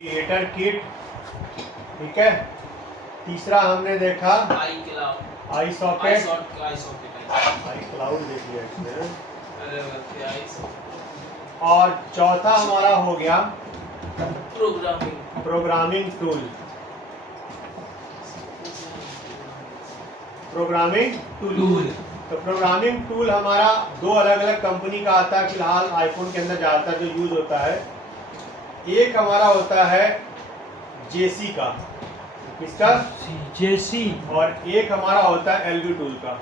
Creator kit, ठीक है। तीसरा हमने देखा आई सॉकेट, आई क्लाउड देख लिया इसमें। और चौथा हमारा हो गया प्रोग्रामिंग टूल। प्रोग्रामिंग टूल, तो प्रोग्रामिंग टूल हमारा दो अलग अलग कंपनी का आता है फिलहाल आईफोन के अंदर ज़्यादातर जो यूज होता है। एक हमारा होता है जेसी का, किसका? जेसी। और एक हमारा होता है एलबी टूल का।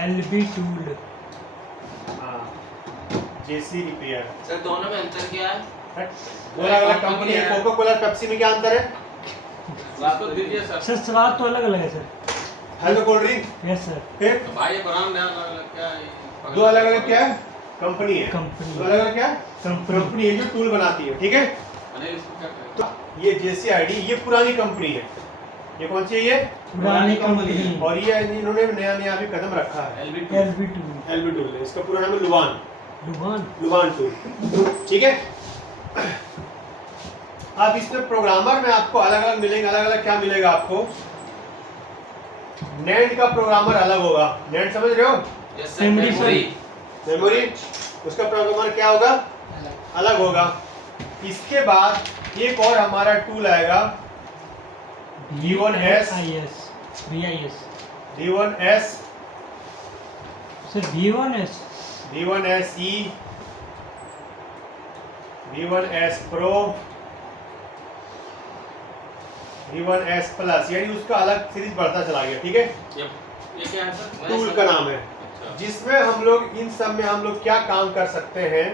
एलबी टूल, हाँ, जेसी रिपेयर। सर दोनों में अंतर क्या है? दो अलग अलग कंपनी है। कोको कोला पेप्सी में क्या अंतर है? सर स्वाद तो अलग अलग है sir. Hello cold drink, yes sir. फिर तो भाई ये ब्रांड अलग क्या है? दो अलग अलग क्या है? कंपनी है। कंपनी। दो अलग अलग क्या है? कंपनी है जो टूल बनाती है, ठीक है। अरे इसको क्या करें? तो ये जेसी आईडी ये पुरानी कंपनी है। ये कौन सी है? ये पुरानी कंपनी। और ये इन्होंने नया भी कदम रखा है। LB LB tool, LB tool है, इसका पूरा नाम है लुबान। लुबान टूल, ठीक है। अब इसमें प्रोग्रामर में आपको अलग अलग मिलेंगे। अलग अलग क्या मिलेगा आपको? नेट का प्रोग्रामर अलग होगा। नेट समझ रहे हो? मेमोरी, उसका प्रोग्रामर क्या होगा? अलग होगा। इसके बाद एक और हमारा टूल आएगा V1S, V1S, sir V1S, V1SE, V1S Pro, V1S Plus, यानी उसका अलग सीरीज बढ़ता चला गया, ठीक है। ये क्या है सर? टूल का नाम है, जिसमें हम लोग इन सब में हम लोग क्या काम कर सकते हैं।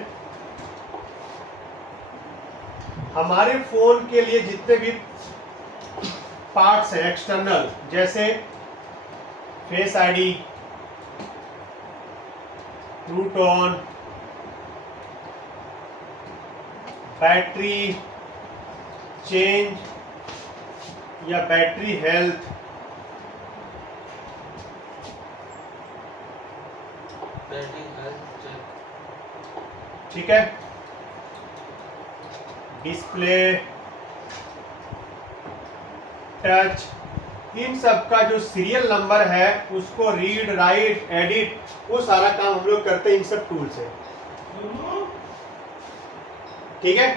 हमारे फोन के लिए जितने भी पार्ट्स हैं एक्सटर्नल, जैसे face ID, true tone, battery change या बैटरी हेल्थ, ठीक है, डिस्प्ले, टच, इन सब का जो सीरियल नंबर है उसको रीड राइट एडिट वो सारा काम हम लोग करते हैं इन सब टूल से, ठीक है।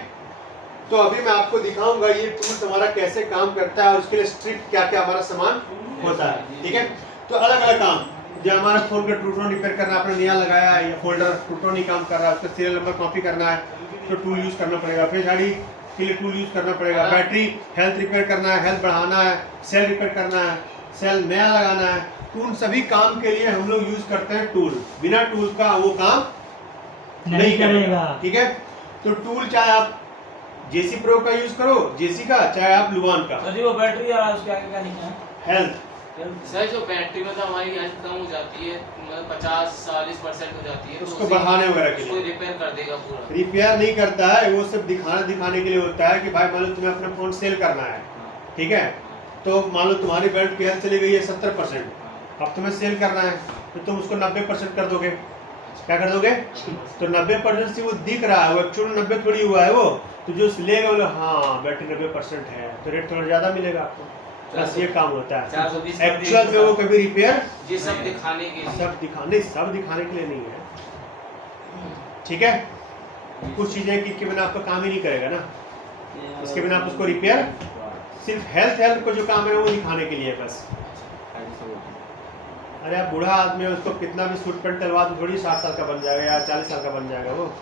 तो अभी मैं आपको दिखाऊंगा ये टूल हमारा कैसे काम करता है और उसके लिए स्ट्रिक्ट क्या क्या हमारा सामान होता है, ठीक है। तो अलग अलग काम, जो हमारा फोन का ट्रूटोन रिपेयर करना है, आपने नया लगाया है या फोल्डर ट्रूटोन नहीं काम कर रहा है, उसका सीरियल नंबर कॉपी करना है तो टूल यूज करना पड़ेगा। फेस आईडी के लिए टूल यूज करना पड़ेगा। बैटरी हेल्थ रिपेयर करना है, हेल्थ बढ़ाना है, सेल रिपेयर करना है, सेल नया लगाना है, तो उन सभी काम के लिए हम लोग यूज करते हैं टूल। बिना टूल का वो काम नहीं करेगा, ठीक है। तो टूल चाहे आप जेसी प्रो का यूज करो, जेसी का, चाहे आप लुबान का। सर जी वो बैटरी और उसके आगे क्या लिखा है? हेल्थ। सर जो बैटरी में तो हमारी हेल्थ कम हो जाती है, मतलब 50-40% हो जाती है, तो उसको बढ़ाने वगैरह के लिए रिपेयर कर देगा पूरा। रिपेयर नहीं करता है, वो सब दिखाने के लिए होता है कि भाई मान लो तुम्हें अपना फोन सेल करना है, ठीक है। तो मान लो तुम्हारी बेल्ट की हेल्थ चली गई है 70%, अब तुम्हें सेल करना है तो तुम उसको 90% कर दोगे। क्या कर दोगे? तो 90% से वो दिख रहा है, वो एक्चुअल 90 थोड़ी हुआ है वो, तो जो लेगा बोले हाँ बैटरी 90% है तो रेट थोड़ा ज्यादा मिलेगा आपको। बस ये काम होता है। एक्चुअल में वो कभी रिपेयर ये सब दिखाने के लिए, सब दिखाने के लिए नहीं है, ठीक है। कुछ चीजें कि बिना आपका काम ही नहीं करेगा ना, इसके बिना आप उसको रिपेयर, सिर्फ हेल्थ को जो काम है वो दिखाने के लिए बस। अरे आप बूढ़ा आदमी है, उसको कितना भी सूट पैंट डलवा दो थोड़ी 60 साल का बन जाएगा या 40 साल का बन जाएगा वो।